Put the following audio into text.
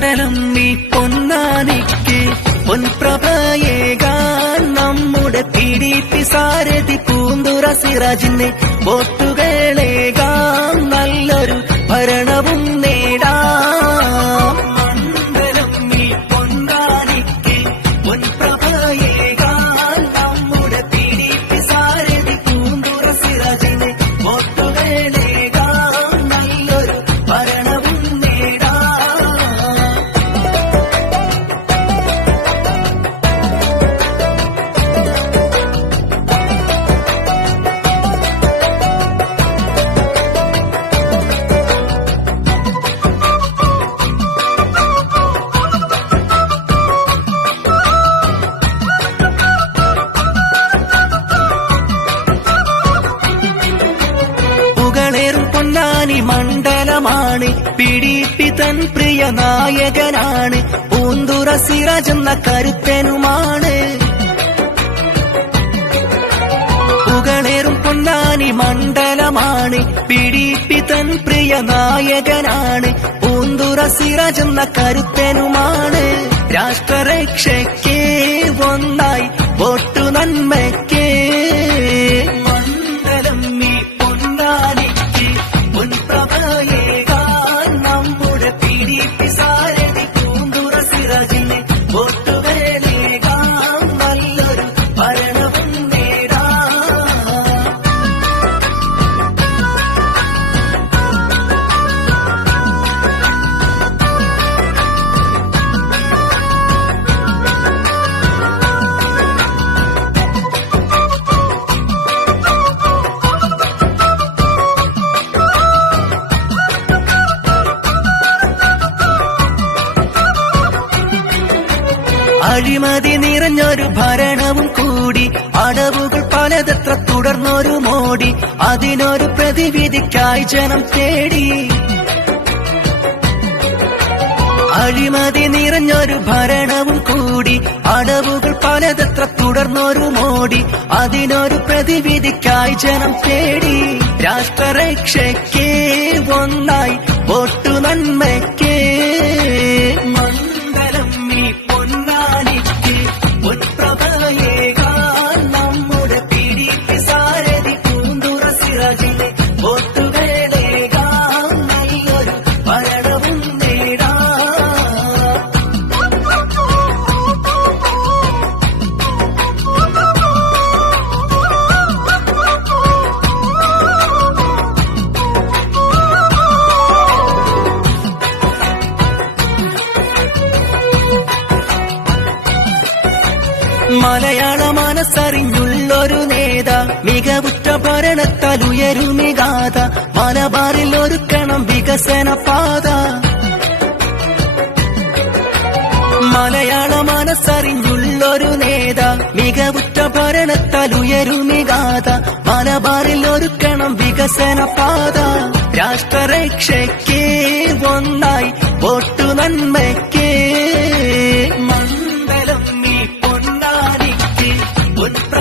മണ്ഡലം ഈ പൊന്നാനിക്ക് പൊൻപ്രഭയേകാൻ നമ്മുടെ PDP സാരഥി പൂന്തുറ സിറാജിനെ വോട്ടുകളേകാം നല്ലൊരു ഭരണവും നേടാം. മണ്ഡലം ഈ പൊന്നാനിക്ക് പൊൻപ്രഭയേകാൻ നമ്മുടെ PDP സാരഥി പൂന്തുറ സിറാജിനെ വോട്ടുകളേകാം നല്ലൊരു ഭരണവും നേടാം. പുകളേറും പൊന്നാനി മണ്ഡലമാണ്, PDP തൻ പ്രിയ നായകനാണ്, പൂന്തുറ സിറാജ് എന്ന കരുത്തനുമാണ്. പുകളേറും പൊന്നാനി മണ്ഡലമാണ്, PDP തൻ പ്രിയ നായകനാണ്, പൂന്തുറ സിറാജ് എന്ന കരുത്തനുമാണ്. രാഷ്ട്രരക്ഷയ്ക്ക് ഒന്നായി വോട്ടു നന്മയ്ക്ക് മണ്ഡലം ഈ പൊന്നാനിക്ക് പൊൻപ്രഭയേകാൻ നമ്മുടെ PDP സാരഥി പൂന്തുറ സിറാജിനെ വോട്ടുകളേകാം നല്ലൊരു ഭരണവും നേടാം. അഴിമതി നിറഞ്ഞൊരു ഭരണവും കൂടി, അടവുകൾ പലതത്ര തുടർന്നൊരു മോടി, അതിനൊരു പ്രതിവിധിക്കായി ജനം തേടി. അഴിമതി നിറഞ്ഞൊരു ഭരണവും കൂടി, അടവുകൾ പലതത്ര തുടർന്നൊരു മോടി, അതിനൊരു പ്രതിവിധിക്കായി ജനം തേടി. രാഷ്ട്രരക്ഷയ്ക്ക് ഒന്നായി വോട്ടു നന്മയ്ക്ക് മണ്ഡലം ഈ പൊന്നാനിക്ക് പൊൻപ്രഭയേകാൻ നമ്മുടെ PDP സാരഥി പൂന്തുറ സിറാജിനെ വോട്ടുകളേകാം നല്ലൊരു ഭരണവും നേടാം. മലയാള മനസ്സറിഞ്ഞുള്ളൊരു നേത, മികവുറ്റ ഭരണത്താൽ ഉയരുമികാത, മലബാറിൽ ഒരുക്കണം വികസന പാത. മലയാള മനസ്സറിഞ്ഞുള്ളൊരു നേത, മികവുറ്റ ഭരണത്താൽ ഉയരുമികാത, മലബാറിൽ ഒരുക്കണം വികസന പാത. രാഷ്ട്രരക്ഷയ്ക്ക് ഒന്നായി വോട്ടു നന്മയ്ക്ക് മണ്ഡലം ഈ പൊന്നാനിക്ക് പൊൻപ്ര